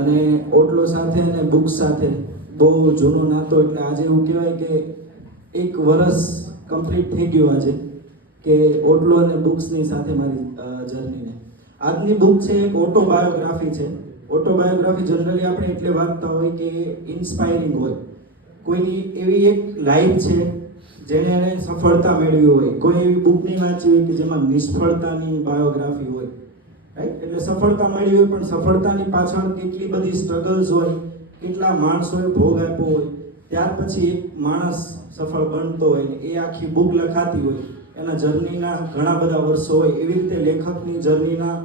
અને ઓટલો સાથે અને બુક સાથે. બહુ જૂનો નાતો, એટલે આજે એવું કહેવાય કે એક વરસ કમ્પ્લીટ થઈ ગયું આજે કે ઓટલો અને બુક્સની સાથે મારી જર્નીને આજની બુક છે એક ઓટોબાયોગ્રાફી છે. ઓટોબાયોગ્રાફી જનરલી આપણે એટલે વાંચતા હોય કે ઇન્સ્પાયરિંગ હોય. કોઈની એવી એક લાઈફ છે જેણે એને સફળતા મેળવી હોય. કોઈ એવી બુક નહીં વાંચી હોય કે જેમાં નિષ્ફળતાની બાયોગ્રાફી હોય. રાઈટ એટલે સફળતા મળી હોય, પણ સફળતાની પાછળ કેટલી બધી સ્ટ્રગલ્સ હોય, કેટલા માણસોએ ભોગ આપ્યો હોય, ત્યાર પછી એક માણસ સફળ બનતો હોય ને એ આખી બુક લખાતી હોય, એના જર્નીના ઘણા બધા વર્ષો હોય, એવી રીતે લેખકની જર્નીના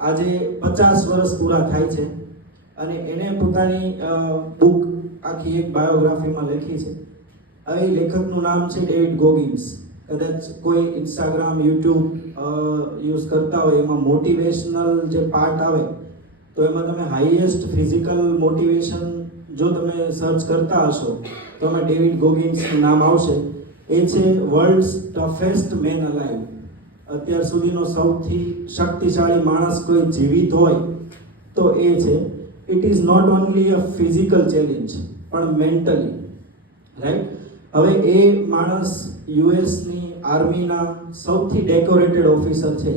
આજે પચાસ વર્ષ પૂરા થાય છે. અને એને પોતાની બુક આખી એક બાયોગ્રાફીમાં લખી છે. હવે લેખકનું નામ છે ડેવિડ ગોગિન્સ. કદાચ કોઈ ઇન્સ્ટાગ્રામ યુટ્યુબ યુઝ કરતા હોય, એમાં મોટિવેશનલ જે પાર્ટ આવે, તો એમાં તમે હાઈએસ્ટ ફિઝિકલ મોટિવેશન જો તમે સર્ચ કરતા હશો, તો એમાં ડેવિડ ગોગિન્સનું નામ આવશે. એ છે વર્લ્ડ્સ ટફેસ્ટ મેન અલાઈવ અત્યાર સુધીનો સૌથી શક્તિશાળી માણસ કોઈ જીવિત હોય, તો એ છે it is not only a physical challenge પણ મેન્ટલી રાઈટ હવે એ માણસ યુએસની આર્મીના સૌથી ડેકોરેટેડ ઓફિસર છે.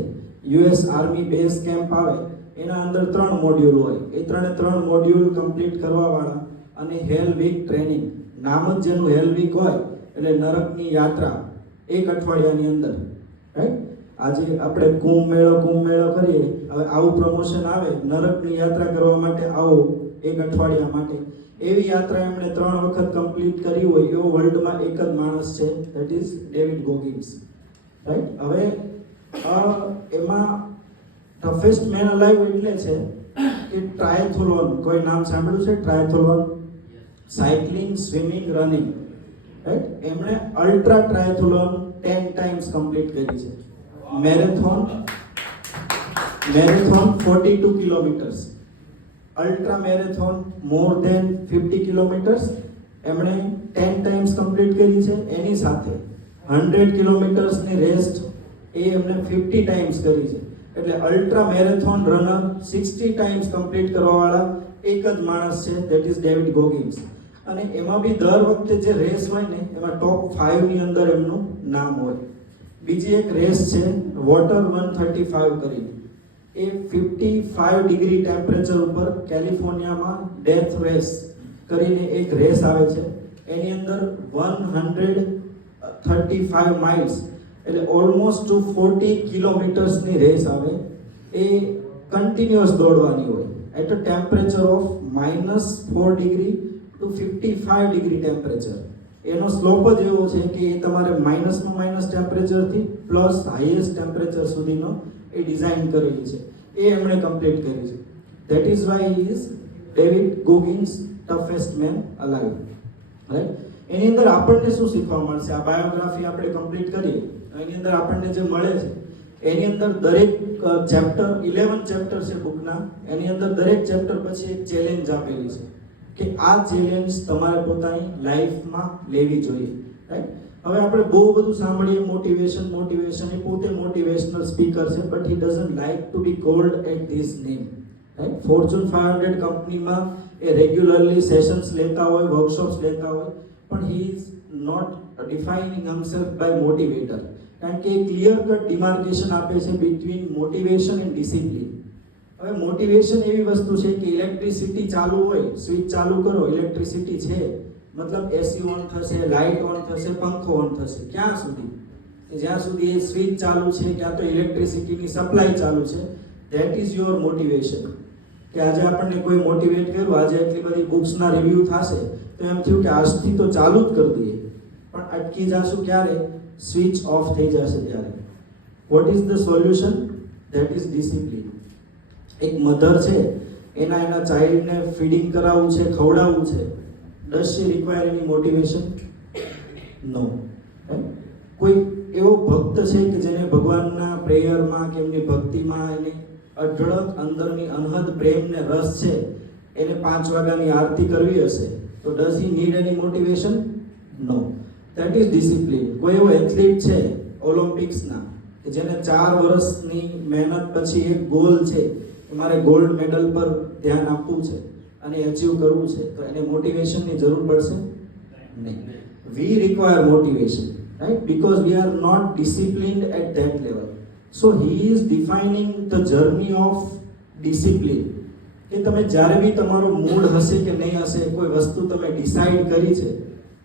યુએસ આર્મી બેઝ કેમ્પ આવે, એના અંદર ત્રણ મોડ્યુલ હોય. એ ત્રણે ત્રણ મોડ્યુલ કમ્પ્લીટ કરવાવાળા અને હેલ વીક ટ્રેનિંગ. નામ જ જેનું હેલ વીક હોય એટલે નરકની યાત્રા એક અઠવાડિયાની અંદર. રાઈટ આજે આપણે કુંભ મેળો કુંભ મેળો કરીએ, હવે આવું પ્રમોશન આવે, નરકની યાત્રા કરવા માટે આવો એક અઠવાડિયા માટે. એવી યાત્રા એમણે ત્રણ વખત કમ્પ્લીટ કરી હોય એવો વર્લ્ડમાં એક જ માણસ છે that is David Goggins right હવે એમાં ટફેસ્ટ મેન અલાઈવ એટલે છે કે ટ્રાયથોલોન કોઈ નામ સાંભળ્યું છે? Triathlon cycling swimming running right એમણે ultra triathlon ten times complete કરી છે. Marathon marathon forty two kilometres ultra marathon more than fifty kilometres એમણે ટેન ટાઈમ્સ કમ્પ્લીટ કરી છે. એની સાથે હંડ્રેડ કિલોમીટર્સની રેસ્ટ એ એમણે ફિફ્ટી ટાઈમ્સ કરી છે. એટલે ultra marathon runner sixty times complete કરવાવાળા એક જ માણસ છે દેટ ઇઝ ડેવિડ ગોગિન્સ અને એમાં બી દર વખતે જે રેસ હોય ને, એમાં ટોપ ફાઇવની અંદર એમનું નામ હોય. બીજી એક રેસ છે વોટર વન થર્ટી ફાઇવ કરીને. એ ફિફ્ટી ફાઇવ ડિગ્રી ટેમ્પરેચર ઉપર કેલિફોર્નિયામાં ડેથ રેસ કરીને એક રેસ આવે છે. એની અંદર one hundred thirty five miles એટલે ઓલમોસ્ટ ટુ ફોર્ટી કિલોમીટર્સની રેસ આવે. એ કન્ટિન્યુઅસ દોડવાની હોય. At a temperature of minus four degree to fifty five degree temperature એનો સ્લોપ જ એવો છે કે એ તમારે માઇનસમાં માઇનસ ટેમ્પરેચરથી પ્લસ હાઈએસ્ટ ટેમ્પરેચર સુધીનો એ ડિઝાઇન કરેલી છે. એ એમણે કમ્પ્લીટ કરી છે. That is why is David Goggins toughest man alive right એની અંદર આપણને શું શીખવા મળશે? આ બાયોગ્રાફી આપણે કમ્પ્લીટ કરીએ. એની અંદર આપણને જે મળે છે, એની અંદર દરેક ચેપ્ટર ઇલેવન ચેપ્ટર છે બુકના એની અંદર દરેક ચેપ્ટર પછી એક ચેલેન્જ આપેલી છે કે આ ચેલેન્જ તમારે પોતાની લાઈફમાં લેવી જોઈએ. રાઈટ હવે આપણે બહુ બધું સાંભળીએ મોટિવેશન મોટિવેશન એ પોતે મોટિવેશનલ સ્પીકર છે but he doesn't like to be called at this name right Fortune five hundred કંપનીમાં એ રેગ્યુલરલી સેશન્સ લેતા હોય વર્કશોપ્સ લેતા હોય, પણ he is not defining himself by motivator કારણ કે ક્લિયર કટ ડિમાર્કેશન આપે છે બિટવીન મોટિવેશન એન્ડ ડિસિપ્લિન હવે મોટિવેશન એવી વસ્તુ છે કે ઇલેક્ટ્રિસિટી ચાલુ હોય સ્વિચ ચાલુ કરો ઇલેક્ટ્રિસિટી છે મતલબ એસી ઓન થશે લાઇટ ઓન થશે, પંખો ઓન થશે. ક્યાં સુધી? જ્યાં સુધી એ સ્વિચ ચાલુ છે, ક્યાં તો ઇલેક્ટ્રિસિટીની સપ્લાય ચાલુ છે ધેટ ઇઝ યોર મોટિવેશન કે આજે આપણને કોઈ મોટિવેટ કર્યું, આજે એટલી બધી બુક્સના રિવ્યૂ થશે, તો એમ થયું કે આજથી તો ચાલુ જ કરી દઈએ. પણ અટકી જશું ક્યારે? સ્વિચ ઓફ થઈ જશે ત્યારે. What is the solution that is discipline એક મધર છે, એના એના ચાઇલ્ડને ફીડિંગ કરાવવું છે, ખવડાવવું છે. Does you require any motivation નો કોઈ એવો ભક્ત છે કે જેને ભગવાનના પ્રેયરમાં કે એમની ભક્તિમાં એની અઢળક અંદરની અનહદ પ્રેમને રસ છે, એને પાંચ વાગ્યાની આરતી કરવી હશે, તો does he need any motivation no that is discipline કોઈ એવો એથ્લીટ છે ઓલિમ્પિક્સના કે જેને ચાર વર્ષની મહેનત પછી એક ગોલ છે મારે ગોલ્ડ મેડલ પર ધ્યાન આપવું છે? અને અચીવ કરવું છે? તો એને મોટિવેશનની જરૂર પડશે? નહીં. We require motivation right because we are not disciplined at that level so he is defining the journey of discipline કે તમે જ્યારે બી તમારો મૂડ હશે કે નહીં હશે, કોઈ વસ્તુ તમે ડિસાઇડ કરી છે,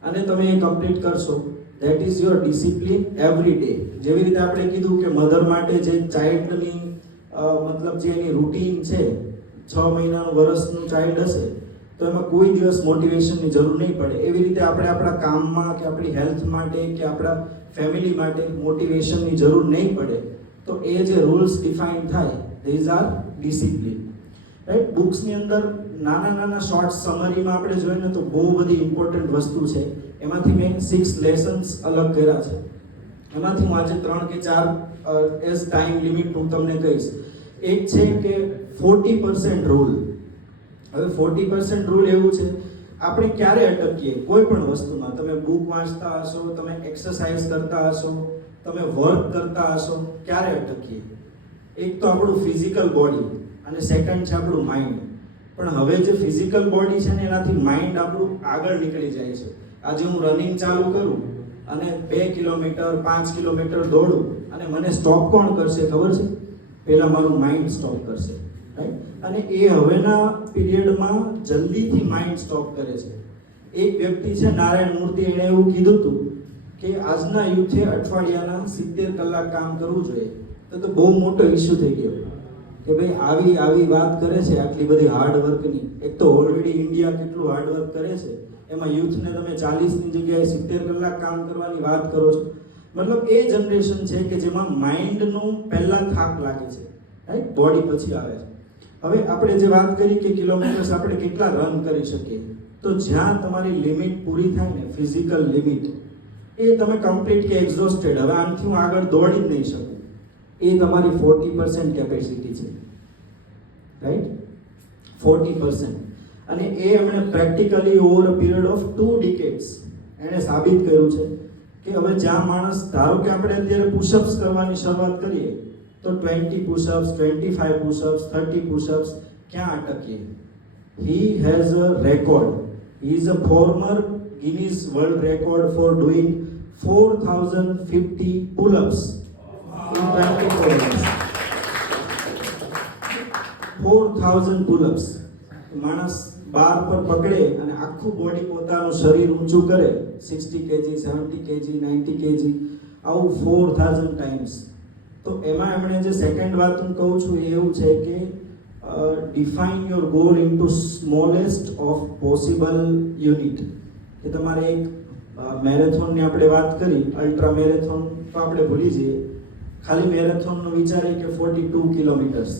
અને તમે એ કમ્પ્લીટ કરશો that is your discipline every day જેવી રીતે આપણે કીધું કે મધર માટે જે ચાઇલ્ડની મતલબ જે એની રૂટીન છે છ મહિનાનું વર્ષનું ચાઇલ્ડ હશે, તો એમાં કોઈ દિવસ મોટિવેશનની જરૂર નહીં પડે. એવી રીતે આપણે આપણા કામમાં કે આપણી હેલ્થ માટે કે આપણા ફેમિલી માટે મોટિવેશનની જરૂર નહીં પડે. તો એ જે રૂલ્સ ડિફાઇન થાય ધીઝ આર ડિસિપ્લિન રાઈટ બુક્સની અંદર નાના નાના શોર્ટ સમરીમાં આપણે જોઈએ ને તો બહુ બધી ઇમ્પોર્ટન્ટ વસ્તુ છે. એમાંથી મેં સિક્સ લેસન્સ અલગ કર્યા છે. એમાંથી હું આજે ત્રણ કે ચાર એઝ ટાઈમ લિમિટ હું તમને કહીશ. એક છે કે ફોર્ટી પર્સન્ટ રૂલ હવે ફોર્ટી પર્સન્ટ રૂલ એવું છે, આપણે ક્યારે અટકીએ? કોઈ પણ વસ્તુમાં. તમે બુક વાંચતા હશો, તમે એક્સરસાઇઝ કરતા હશો, તમે વર્ક કરતા હશો, ક્યારે અટકીએ? એક તો આપણું ફિઝિકલ બોડી અને સેકન્ડ છે આપણું માઇન્ડ પણ હવે જે ફિઝિકલ બોડી છે ને, એનાથી માઇન્ડ આપણું આગળ નીકળી જાય છે. આજે હું રનિંગ ચાલુ કરું અને બે કિલોમીટર, પાંચ કિલોમીટર દોડું અને મને સ્ટોપ કોણ કરશે, ખબર છે? પહેલાં મારું માઇન્ડ સ્ટોપ કરશે. રાઈટ અને એ હવેના પીરિયડમાં જલ્દીથી માઇન્ડ સ્ટોપ કરે છે. એક વ્યક્તિ છે નારાયણ મૂર્તિ, એણે એવું કીધું હતું કે આજના યુથે અઠવાડિયાના સિત્તેર કલાક કામ કરવું જોઈએ. તો તો બહુ મોટો ઇસ્યુ થઈ ગયો. કે ભાઈ આવી આવી વાત કરે છે આટલી બધી હાર્ડ વર્કની એક તો ઓલરેડી ઇન્ડિયા કેટલું હાર્ડ વર્ક કરે છે. એમાં યુથને તમે ચાલીસની જગ્યાએ સિત્તેર કલાક કામ કરવાની વાત કરો છો. મતલબ એ જનરેશન છે કે જેમાં માઇન્ડનું પહેલાં થાક લાગે છે. રાઈટ બોડી પછી આવે છે. હવે આપણે જે વાત કરી કે કિલોમીટર્સ આપણે કેટલા રન કરી શકીએ, તો જ્યાં તમારી લિમિટ પૂરી થાય ને ફિઝિકલ લિમિટ એ તમે કમ્પ્લીટ કે એક્ઝોસ્ટેડ હવે આમથી હું આગળ દોડી જ નહીં શકું. એ તમારી ફોર્ટી પર્સન્ટ કેપેસિટી છે. રાઈટ ફોર્ટી પર્સન્ટ અને એ એમણે practically over a period of two decades એણે સાબિત કર્યું છે કે હવે જ્યાં માણસ, ધારો કે આપણે અત્યારે પુશઅપ્સ કરવાની શરૂઆત કરીએ તો twenty pushups twenty five pushups thirty pushups ક્યાં અટકીએ he has a record is a former Guinness world record for doing four thousand fifty pullups in 24 hours. 4000 pullups માણસ બાર પર પકડે અને આખું બોડી પોતાનું શરીર ઊંચું કરે. Sixty kg seventy kg ninety kg આવું ફોર થાઉઝન્ડ ટાઈમ્સ તો એમાં એમણે જે સેકન્ડ વાત હું કહું છું એ એવું છે કે define your goal in to smallest of possible unit કે તમારે એક મેરેથોનની આપણે વાત કરી અલ્ટ્રા મેરેથોન તો આપણે ભૂલી જઈએ. ખાલી મેરેથોનનો વિચારીએ કે ફોર્ટી ટુ કિલોમીટર્સ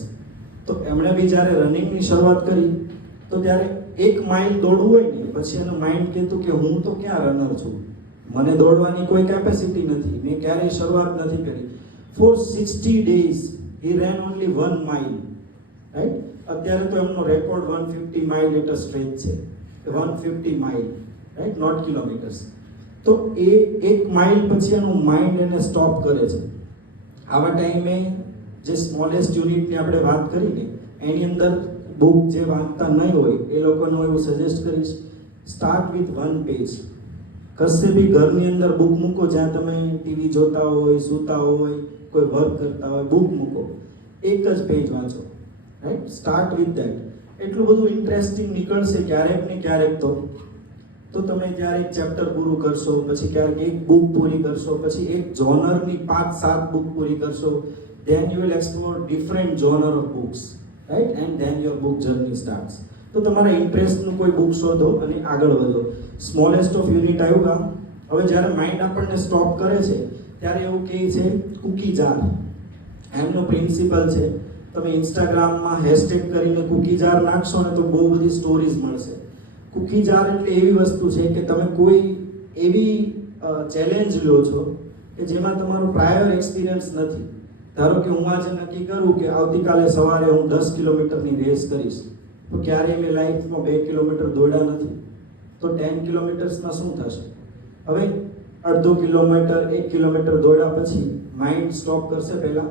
તો એમણે બી જ્યારે રનિંગની શરૂઆત કરી, તો ત્યારે એક માઇલ દોડવું હોય ને, પછી એનું માઇન્ડ કહેતું કે હું તો ક્યાં રનર છું? મને દોડવાની કોઈ કેપેસિટી નથી, મેં ક્યારેય શરૂઆત નથી કરી. For sixty days he ran only one mile right અત્યારે તો એમનો record one fifty mile at a છે. One fifty mile right not kilometres તો એ એક માઇલ પછી એનું માઇન્ડ એને સ્ટોપ કરે છે. આવા ટાઈમે જે સ્મોલેસ્ટ યુનિટની આપણે વાત કરી ને, એની અંદર બુક જે વાંચતા નહીં હોય, એ લોકોને હું એવું સજેસ્ટ કરીશ સ્ટાર્ટ વિથ વન પેજ કશે બી ઘરની અંદર બુક મૂકો જ્યાં તમે ટીવી જોતા હોય, સૂતા હોય કોઈ વર્ક કરતા હોય બુક મૂકો, એક જ પેજ વાંચો. રાઈટ સ્ટાર્ટ વિથ દેટ એટલું બધું ઇન્ટરેસ્ટિંગ નીકળશે ક્યારેક ને ક્યારેક તો. તો તમે ક્યારેક ચેપ્ટર પૂરું કરશો, પછી ક્યારેક એક બુક પૂરી કરશો, પછી એક જોનરની પાંચ, સાત બુક પૂરી કરશો, then you will explore different genre of books. Right? And then your book journey starts. તો તમારા ઇન્ટરેસ્ટનું કોઈ બુક શોધો અને આગળ વધો. સ્મોલેસ્ટ ઓફ યુનિટ આવ્યું કામ? હવે જ્યારે માઇન્ડ આપણને સ્ટોપ કરે છે, ત્યારે એવું કહે છે કુકી જાર એમનો પ્રિન્સિપલ છે, તમે ઇન્સ્ટાગ્રામમાં હેશટેગ કરીને કુકી જાર નાખશો ને તો બહુ બધી સ્ટોરીઝ મળશે. કુકી જાર એટલે એવી વસ્તુ છે કે તમે કોઈ એવી ચેલેન્જ લો છો કે જેમાં તમારો પ્રાયર એક્સપિરિયન્સ નથી. ધારો કે હું આજે નક્કી કરું કે આવતીકાલે સવારે હું દસ કિલોમીટરની રેસ કરીશ, તો ક્યારેય મેં લાઈફમાં બે કિલોમીટર દોડ્યા નથી. તો ટેન કિલોમીટર્સમાં શું થશે? હવે અડધો કિલોમીટર, એક કિલોમીટર દોડ્યા પછી માઇન્ડ સ્ટોપ કરશે પહેલાં.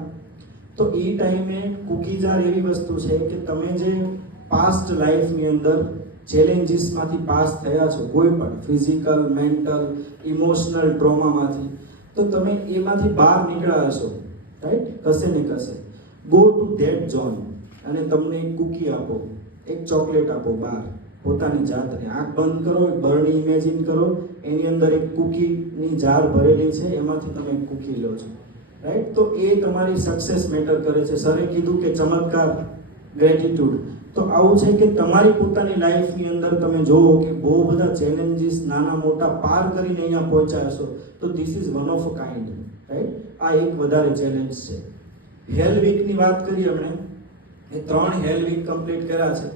તો એ ટાઈમે કુકીઝ આર એવી વસ્તુ છે કે તમે જે પાસ્ટ લાઈફની અંદર ચેલેન્જીસમાંથી પાસ થયા છો, કોઈ પણ ફિઝિકલ મેન્ટલ ઇમોશનલ ટ્રોમામાંથી તો તમે એમાંથી બહાર નીકળ્યા હશો રાઈટ કશે ને કશે. ગો ટુ ધેટ ઝોન અને તમને એક કુકી આપો, એક ચોકલેટ આપો બહાર, પોતાની જાતને આંખ બંધ કરો, એક બરણી ઇમેજિન કરો, એની અંદર એક કુકીની જાર ભરેલી છે, એમાંથી તમે કુકી લો છો. રાઈટ તો એ તમારી સક્સેસ મેટર કરે છે. સરે કીધું કે ચમત્કાર ગ્રેટિટ્યુડ તો આવું છે કે તમારી પોતાની લાઈફની અંદર તમે જોવો કે બહુ બધા ચેલેન્જીસ નાના મોટા પાર કરીને અહીંયા પહોંચ્યા છો તો this is one of a kind right આ એક વધારે ચેલેન્જ છે. હેલ વીકની વાત કરીએ આપણે. એ ત્રણ હેલ વીક કમ્પ્લીટ કર્યા છે.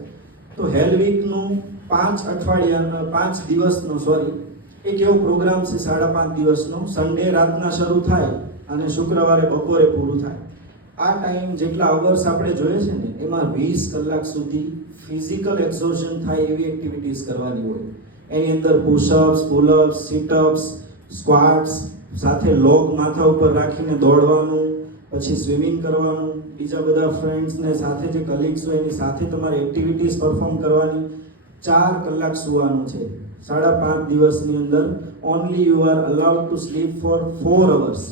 તો હેલ વીકનું પાંચ અઠવાડિયા પાંચ દિવસનો સોરી એક એવો પ્રોગ્રામ છે સાડા પાંચ દિવસનો. સન્ડે રાતના શરૂ થાય અને શુક્રવારે બપોરે પૂરું થાય. આ ટાઈમ જેટલા અવર્સ આપણે જોઈએ છે ને, એમાં વીસ કલાક સુધી ફિઝિકલ એક્ઝોશન થાય એવી એક્ટિવિટીઝ કરવાની હોય. એની અંદર પુશઅપ્સ પુલઅપ્સ સિટઅપ્સ સ્ક્વાટ્સ સાથે લોગ માથા ઉપર રાખીને દોડવાનું, પછી સ્વિમિંગ કરવાનું. બીજા બધા ફ્રેન્ડ્સને સાથે જે કલીગ્સ હોય એની સાથે તમારે એક્ટિવિટીઝ પરફોર્મ કરવાની. ચાર કલાક સુવાનું છે. સાડા પાંચ દિવસની અંદર only you are allowed to sleep for four hours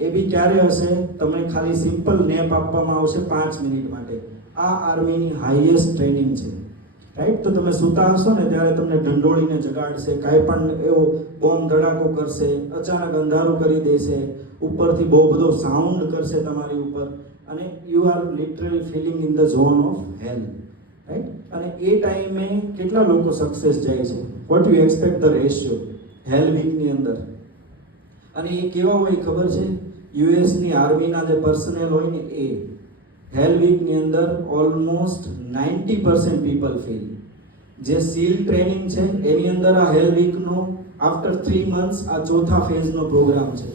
એ બી ક્યારે હશે, તમને ખાલી સિમ્પલ નેપ આપવામાં આવશે પાંચ મિનિટ માટે. આ આર્મીની હાઈએસ્ટ ટ્રેનિંગ છે. રાઈટ તો તમે સૂતા હશો ને ત્યારે તમને ઢંઢોળીને જગાડશે, કાંઈ પણ એવો બોમ્બ ધડાકો કરશે, અચાનક અંધારું કરી દેશે, ઉપરથી બહુ બધો સાઉન્ડ કરશે તમારી ઉપર, અને you are literally feeling in the zone of hell right અને એ ટાઈમે કેટલા લોકો સક્સેસ જાય છે? What you expect the ratio hell વીકની અંદર. અને એ કેવા હોય ખબર છે? યુએસની આર્મીના જે પર્સનલ હોય ને, એ હેલ વીકની અંદર almost ninety percent people fail જે સીલ ટ્રેનિંગ છે, એની અંદર આ હેલ વીકનો આફ્ટર થ્રી મંથ્સ આ ચોથા ફેઝનો પ્રોગ્રામ છે.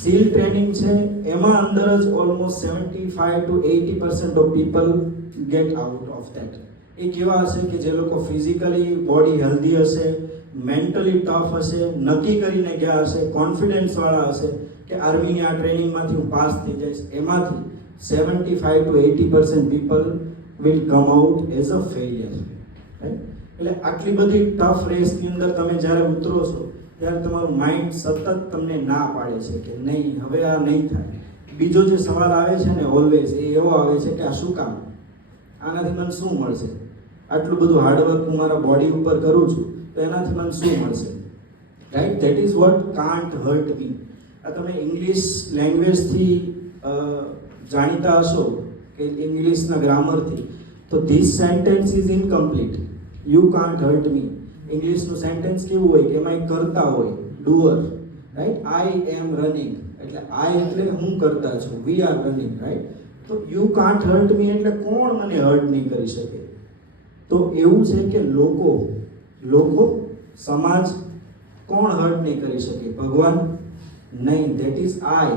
સીલ ટ્રેનિંગ છે, એમાં અંદર જ almost seventy five to eighty percent of people get out of that એ કેવા હશે કે જે લોકો ફિઝિકલી બોડી હેલ્ધી હશે મેન્ટલી ટફ હશે, નક્કી કરીને ગયા હશે કોન્ફિડન્સવાળા હશે કે આર્મીની આ ટ્રેનિંગમાંથી હું પાસ થઈ જઈશ. એમાંથી seventy five to eighty percent people will come out as a failure એટલે આટલી બધી ટફ રેસની અંદર તમે જ્યારે ઉતરો છો, ત્યારે તમારું માઇન્ડ સતત તમને ના પાડે છે કે નહીં, હવે આ નહીં થાય. બીજો જે સવાલ આવે છે ને ઓલવેઝ એ એવો આવે છે કે આ શું કામ? આનાથી મને શું મળશે? આટલું બધું હાર્ડવર્ક હું મારા બોડી ઉપર કરું છું. તો એનાથી મને શું મળશે? Right that is what can't hurt me આ તમે ઇંગ્લિશ લેંગ્વેજથી જાણીતા હશો કે ઇંગ્લિશના ગ્રામરથી તો this sentence is incomplete you can't hurt me ઇંગ્લિશનું sentence કેવું હોય કે એમાં કરતા હોય. Doer right I am running એટલે આઈ એટલે હું કરતા છું. વી આર રનિંગ રાઈટ તો યુ કાન્ટ હર્ટ મી એટલે કોણ મને હર્ટ નહીં કરી શકે? તો એવું છે કે લોકો લોકો, સમાજ કોણ હર્ટ નહીં કરી શકે? ભગવાન? નહીં. ધેટ ઇઝ આઈ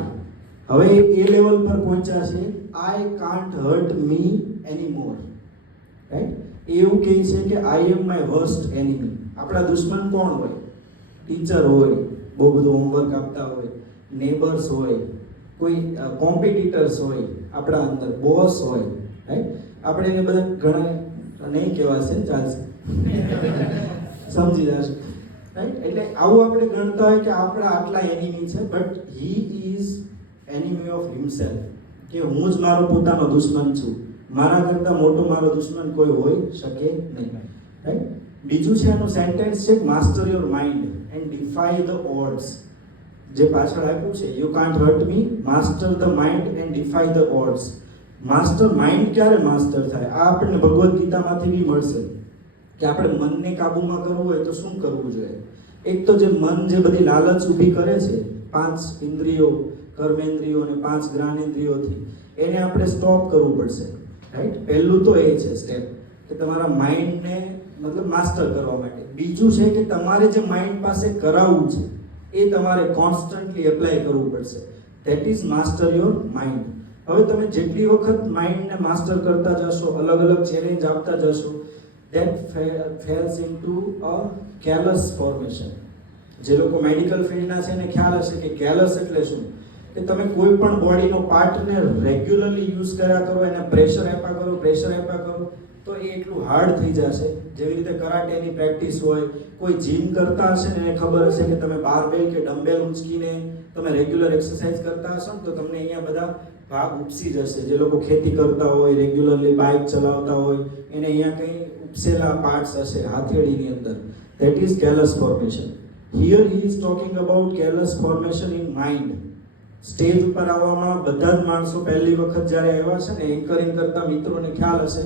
હવે એ લેવલ પર પહોંચ્યા છે. I can't hurt me any more right એવું કહે છે કે I am my worst enemy આપણા દુશ્મન કોણ હોય? ટીચર હોય, બહુ બધું હોમવર્ક આપતા હોય નેબર્સ હોય, કોઈ કોમ્પિટિટર્સ હોય, આપણા અંદર બોસ હોય. રાઈટ આપણે એને બધા ઘણા નહીં કહેવાશે ચાલશે. સમજી જશે રાઈટ એટલે આવું આપણે ગણતા હોય કે આપણા આટલા એનિમી છે but he is enemy of himself કે હું જ મારો પોતાનો દુશ્મન છું. મારા કરતાં મોટો મારો દુશ્મન કોઈ હોઈ શકે નહીં. રાઈટ બીજું છે, એનું સેન્ટેન્સ છે master your mind and defy the odds જે પાછળ આપ્યું છે you can't hurt me master the mind and defy the odds master mind ક્યારે માસ્ટર થાય? આ આપણને ભગવદ્ ગીતામાંથી બી મળશે. કે આપણે મનને કાબૂમાં કરવું હોય તો શું કરવું જોઈએ? એક તો જે મન જે બધી લાલચ ઊભી કરે છે, પાંચ ઇન્દ્રિયો, કર્મેન્દ્રિયો અને પાંચ જ્ઞાનેન્દ્રિયોથી, એને આપણે સ્ટોપ કરવું પડશે. રાઈટ પહેલું તો એ છે સ્ટેપ કે તમારા માઇન્ડને મતલબ માસ્ટર કરવા માટે. બીજું છે કે તમારે જે માઇન્ડ પાસે કરાવવું છે, એ તમારે કોન્સ્ટન્ટલી એપ્લાય કરવું પડશે. That is master your mind હવે તમે જેટલી વખત માઇન્ડને માસ્ટર કરતા જશો, અલગ અલગ ચેલેન્જ આપતા જશો that falls into a callus formation જે લોકો મેડિકલ ફિલ્ડના છે એને ખ્યાલ હશે કે કેલસ એટલે શું? કે તમે કોઈ પણ બોડીનો પાર્ટને રેગ્યુલરલી યુઝ કર્યા કરો, એને પ્રેશર આપ્યા કરો પ્રેશર આપ્યા કરો, તો એ એટલું હાર્ડ થઈ જશે. જેવી રીતે કરાટેની પ્રેક્ટિસ હોય, કોઈ જીમ કરતા હશે ને એને ખબર હશે કે તમે બારબેલ કે ડમ્બેલ ઉંચકીને તમે રેગ્યુલર એક્સરસાઇઝ કરતા હશો ને, તો તમને અહીંયા બધા ભાગ ઉપસી જશે. જે લોકો ખેતી કરતા હોય રેગ્યુલરલી બાઇક ચલાવતા હોય, એને અહીંયા કંઈ ઉપસેલા પાર્ટ્સ હશે હાથેળીની અંદર. That is callus formation here he is talking about callus formation in mind stage ઉપર આવવામાં બધા જ માણસો પહેલી વખત જ્યારે આવ્યા છે ને એન્કરિંગ કરતા મિત્રોને ખ્યાલ હશે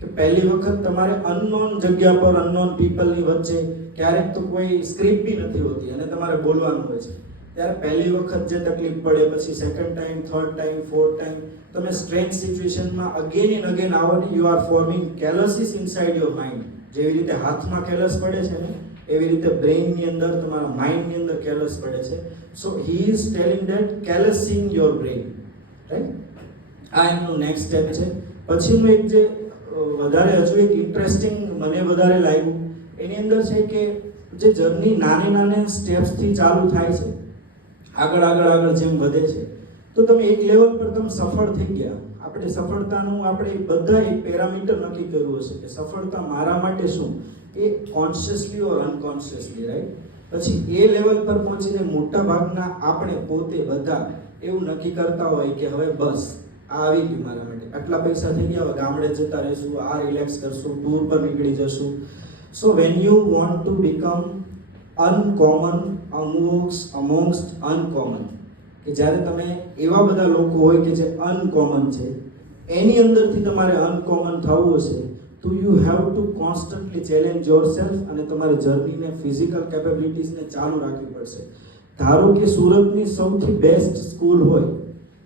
કે પહેલી વખત તમારે અનનોન જગ્યા પર અનનોન પીપલની વચ્ચે ક્યારેક તો કોઈ સ્ક્રિપ્ટ બી નથી હોતી અને તમારે બોલવાનું હોય છે. ત્યારે પહેલી વખત જે તકલીફ પડે, પછી second time third time fourth time તમે સ્ટ્રેન્થ સિચ્યુએશનમાં અગેન એન્ડ અગેન આવો ને you are forming calluses inside your mind જેવી રીતે હાથમાં કેલસ પડે છે ને, એવી રીતે બ્રેઇનની અંદર તમારા માઇન્ડની અંદર કેલસ પડે છે. So he is telling that callusing your brain right આ એમનું નેક્સ્ટ સ્ટેપ છે. પછીનું એક જે વધારે હજુ એક ઇન્ટરેસ્ટિંગ મને વધારે લાગ્યું, એની અંદર છે કે જે જર્ની નાને નાને સ્ટેપ્સથી ચાલુ થાય છે આગળ આગળ આગળ જેમ વધે છે. તો તમે એક લેવલ પર તમે સફળ થઈ ગયા. આપણે સફળતાનું આપણે બધા એક પેરામીટર નક્કી કર્યું હશે કે સફળતા મારા માટે શું? એ કોન્શિયસલી ઓર અનકોન્શિયસલી રાઈટ પછી એ લેવલ પર પહોંચીને મોટા ભાગના આપણે પોતે બધા એવું નક્કી કરતા હોય કે હવે બસ, આ આવી ગયું મારા માટે. આટલા પૈસા થઈ ગયા, હવે ગામડે જતા રહીશું, આ રિલેક્સ કરશું ટૂર પર નીકળી જશું. So when you want to become uncommon among amongst uncommon કે જ્યારે તમે એવા બધા લોકો હોય કે જે અનકોમન છે, એની અંદરથી તમારે અનકોમન થવું હશે, તો you have to constantly challenge yourself અને તમારી જર્નીને ફિઝિકલ કેપેબિલિટીઝને ચાલુ રાખવી પડશે. ધારો કે સુરતની સૌથી બેસ્ટ સ્કૂલ હોય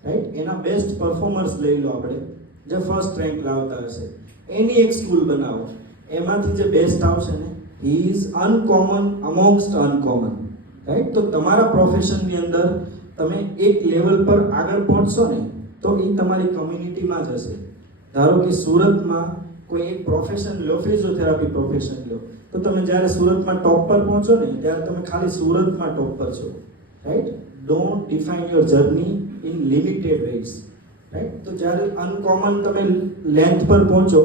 રાઈટ એના બેસ્ટ પરફોર્મર્સ લઈ લો આપણે, જે ફર્સ્ટ રેન્ક લાવતા હશે. એની એક સ્કૂલ બનાવો. એમાંથી જે બેસ્ટ આવશે ને he is uncommon amongst uncommon right તો તમારા પ્રોફેશનની અંદર તમે એક લેવલ પર આગળ પહોંચશો ને, તો એ તમારી કમ્યુનિટીમાં જ હશે. ધારો કે સુરતમાં કોઈ એક પ્રોફેશન લો ફિઝિયોથેરાપી પ્રોફેશન લો તો તમે જ્યારે સુરતમાં ટોપ પર પહોંચો ને, ત્યારે તમે ખાલી સુરતમાં ટોપ પર છો right don't define your journey in limited ways right તો જ્યારે અનકોમન તમે લેન્થ પર પહોંચો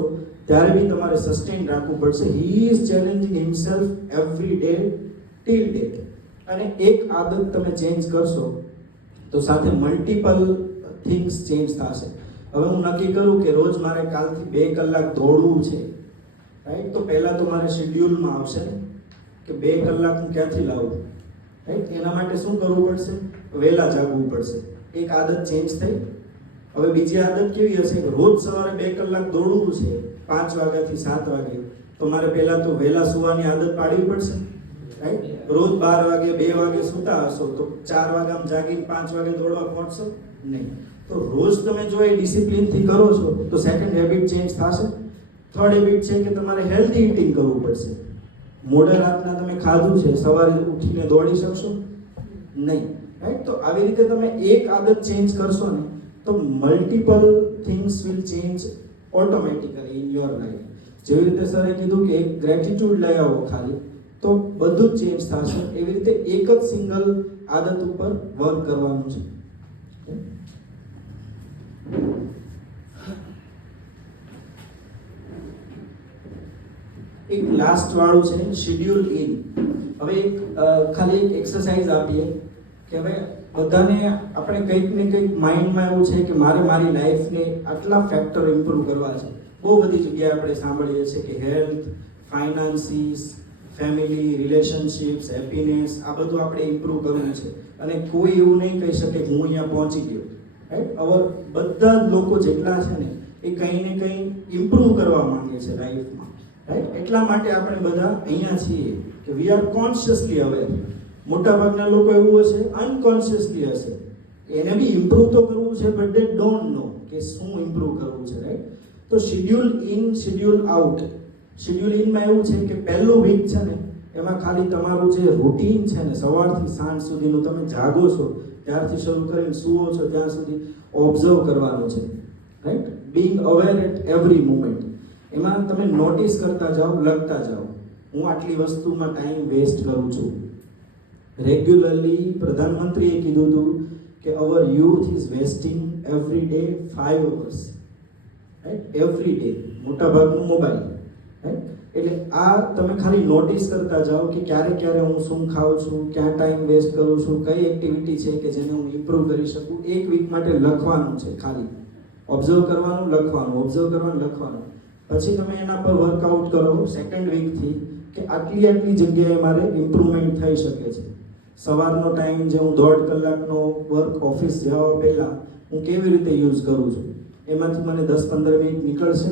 ત્યારે બી તમારે સસ્ટેન રાખવું પડશે. He is challenging himself every day till date અને એક આદત તમે ચેન્જ કરશો, તો સાથે મલ્ટિપલ થિંગ્સ ચેન્જ થશે. હવે હું નક્કી કરું કે રોજ મારે કાલથી બે કલાક દોડવું છે. રાઈટ તો પહેલાં તો મારે શેડ્યુલમાં આવશે કે બે કલાક હું ક્યાંથી લાવું? રાઈટ એના માટે શું કરવું પડશે? વહેલા જાગવું પડશે. એક આદત ચેન્જ થઈ. હવે બીજી આદત કેવી હશે રોજ સવારે બે કલાક દોડવું છે. પાંચ વાગ્યાથી સાત વાગે. તો મારે પહેલાં તો વહેલા સુવાની આદત પાડવી પડશે રાઈટ રોજ બાર વાગે, બે વાગે સૂતા હશો તો ચાર વાગ્યામાં જાગીને પાંચ વાગે દોડવા પહોંચશો? નહીં. તો રોજ તમે જો એ ડિસિપ્લિનથી કરો છો, તો સેકન્ડ હેબિટ ચેન્જ થશે. થર્ડ હેબિટ છે કે તમારે હેલ્ધી ઇટિંગ કરવું પડશે. મોડે રાતના તમે ખાધું છે, સવારે ઉઠીને દોડી શકશો? નહીં રાઈટ તો આવી રીતે તમે એક આદત ચેન્જ કરશો ને, તો multiple things will change automatically in your life જેવી રીતે સરે કીધું કે એક ગ્રેટિટ્યુડ લઈ આવો ખાલી, તો બધું જ ચેન્જ થશે. એવી રીતે એક જ સિંગલ આદત ઉપર વર્ક કરવાનું છે. એક લાસ્ટ વાળું છે શેડ્યુલ ઇન હવે એક ખાલી એક એક્સરસાઇઝ આપીએ. કે હવે બધાને આપણે કંઈક ને કંઈક માઇન્ડમાં એવું છે કે મારે મારી લાઈફને આટલા ફેક્ટર ઇમ્પ્રૂવ કરવા છે. બહુ બધી જગ્યાએ આપણે સાંભળીએ છીએ કે health finances family relationships happiness આ બધું આપણે ઇમ્પ્રૂવ કરવું છે. અને કોઈ એવું નહીં કહી શકે હું અહીંયા પહોંચી ગયો. રાઈટ અવર બધા જ લોકો જેટલા છે ને, એ કંઈ ને કંઈ ઇમ્પ્રૂવ કરવા માંગે છે લાઈફમાં રાઈટ એટલા માટે આપણે બધા અહીંયા છીએ કે વી આર કોન્શિયસલી અવેર મોટાભાગના લોકો એવું હશે અનકોન્શિયસલી હશે. એને બી ઇમ્પ્રૂવ તો કરવું છે બટ દે ડોન્ટ નો કે શું ઇમ્પ્રૂવ કરવું છે રાઈટ તો schedule in schedule out schedule ઇનમાં એવું છે કે પહેલું વીક છે ને, એમાં ખાલી તમારું જે રૂટીન છે ને, સવારથી સાંજ સુધીનું તમે જાગો છો, ત્યારથી શરૂ કરીને સુવો છો, ત્યાં સુધી ઓબ્ઝર્વ કરવાનું છે right being aware at every moment એમાં તમે નોટિસ કરતા જાઓ, લખતા જાઓ. હું આટલી વસ્તુમાં ટાઈમ વેસ્ટ કરું છું. રેગ્યુલરલી પ્રધાનમંત્રીએ કીધું હતું કે our youth is wasting every day five hours right every day મોટાભાગનું મોબાઈલ રાઈટ એટલે આ તમે ખાલી નોટિસ કરતા જાઓ કે ક્યારે ક્યારે હું શું ખાઉં છું, ક્યાં ટાઈમ વેસ્ટ કરું છું, કઈ એક્ટિવિટી છે કે જેને હું ઇમ્પ્રૂવ કરી શકું, એક વીક માટે લખવાનું છે ખાલી. ઓબ્ઝર્વ કરવાનું, લખવાનું ઓબ્ઝર્વ કરવાનું, લખવાનું. પછી તમે એના પર વર્કઆઉટ કરો સેકન્ડ વીકથી કે આટલી આટલી જગ્યાએ મારે ઇમ્પ્રુવમેન્ટ થઈ શકે છે. સવારનો ટાઈમ જે હું દોઢ કલાકનો વર્ક ઓફિસ જવા પહેલાં હું કેવી રીતે યુઝ કરું છું? એમાંથી મને દસ પંદર મિનિટ નીકળશે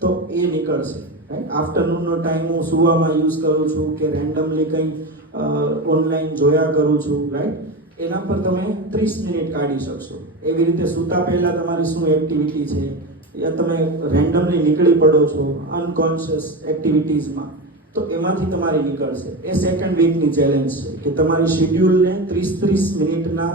તો એ નીકળશે રાઈટ આફ્ટરનૂનનો ટાઈમ હું સુવામાં યુઝ કરું છું કે રેન્ડમલી કંઈ ઓનલાઈન જોયા કરું છું રાઈટ એના પર તમે ત્રીસ મિનિટ કાઢી શકશો. એવી રીતે સૂતા પહેલાં તમારી શું એક્ટિવિટી છે? યા તમે રેન્ડમલી નીકળી પડો છો અનકોન્શિયસ એક્ટિવિટીઝમાં તો એમાંથી તમારી નીકળશે એ સેકન્ડ વીકની ચેલેન્જ છે કે તમારી શેડ્યુલને ત્રીસ ત્રીસ મિનિટના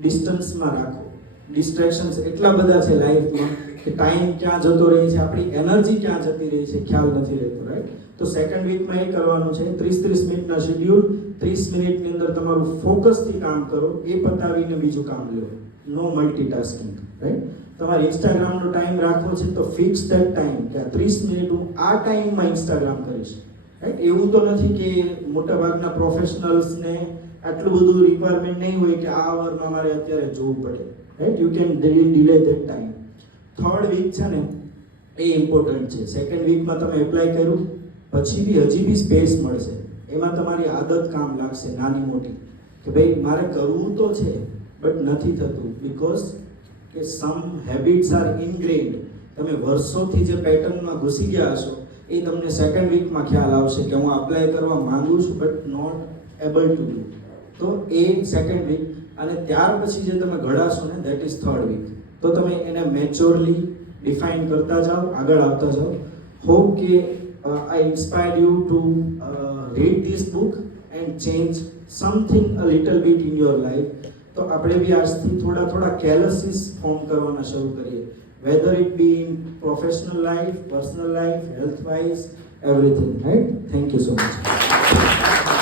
ડિસ્ટન્સમાં રાખો. ડિસ્ટ્રેક્શન્સ એટલા બધા છે લાઈફમાં કે ટાઈમ ક્યાં જતો રહે છે, આપણી એનર્જી ક્યાં જતી રહી છે, ખ્યાલ નથી રહેતો રાઈટ તો સેકન્ડ વીકમાં એ કરવાનું છે ત્રીસ ત્રીસ મિનિટના શેડ્યુલ ત્રીસ મિનિટની અંદર તમારું ફોકસથી કામ કરો, એ પતાવીને બીજું કામ લો. નો મલ્ટીટાસ્કિંગ રાઈટ તમારે ઇન્સ્ટાગ્રામનો ટાઈમ રાખવો છે તો ફિક્સ દેટ ટાઈમ કે આ ત્રીસ મિનિટ હું આ ટાઈમમાં ઇન્સ્ટાગ્રામ કરીશ. રાઈટ એવું તો નથી કે મોટાભાગના પ્રોફેશનલ્સને આટલું બધું રિક્વાયરમેન્ટ નહીં હોય કે આ આવરમાં મારે અત્યારે જોવું પડે. Right you can delay that time third week છે ને, એ ઇમ્પોર્ટન્ટ છે. સેકન્ડ વીકમાં તમે એપ્લાય કર્યું, પછી બી હજી બી સ્પેસ મળશે. એમાં તમારી આદત કામ લાગશે, નાની મોટી. કે ભાઈ, મારે કરવું તો છે બટ નથી થતું. બિકોઝ કે સમ હેબિટ્સ આર ઇનગ્રેન્ડ તમે વર્ષોથી જે પેટર્નમાં ઘૂસી ગયા હશો એ તમને સેકન્ડ વીકમાં ખ્યાલ આવશે કે હું અપ્લાય કરવા માંગુ છું but not able to do તો એ સેકન્ડ વીક અને ત્યાર પછી જે તમે ઘડાશો ને દેટ ઇઝ થર્ડ વીક તો તમે એને મેચ્યોરલી ડિફાઇન કરતા જાઓ, આગળ આવતા જાઓ. હોપ કે I inspire you to read this book and change something a little bit in your life તો આપણે બી આજથી થોડા થોડા કેલસીસ ફોર્મ કરવાના શરૂ કરીએ. whether it be in professional life, personal life, health wise, everything, right? Thank you so much.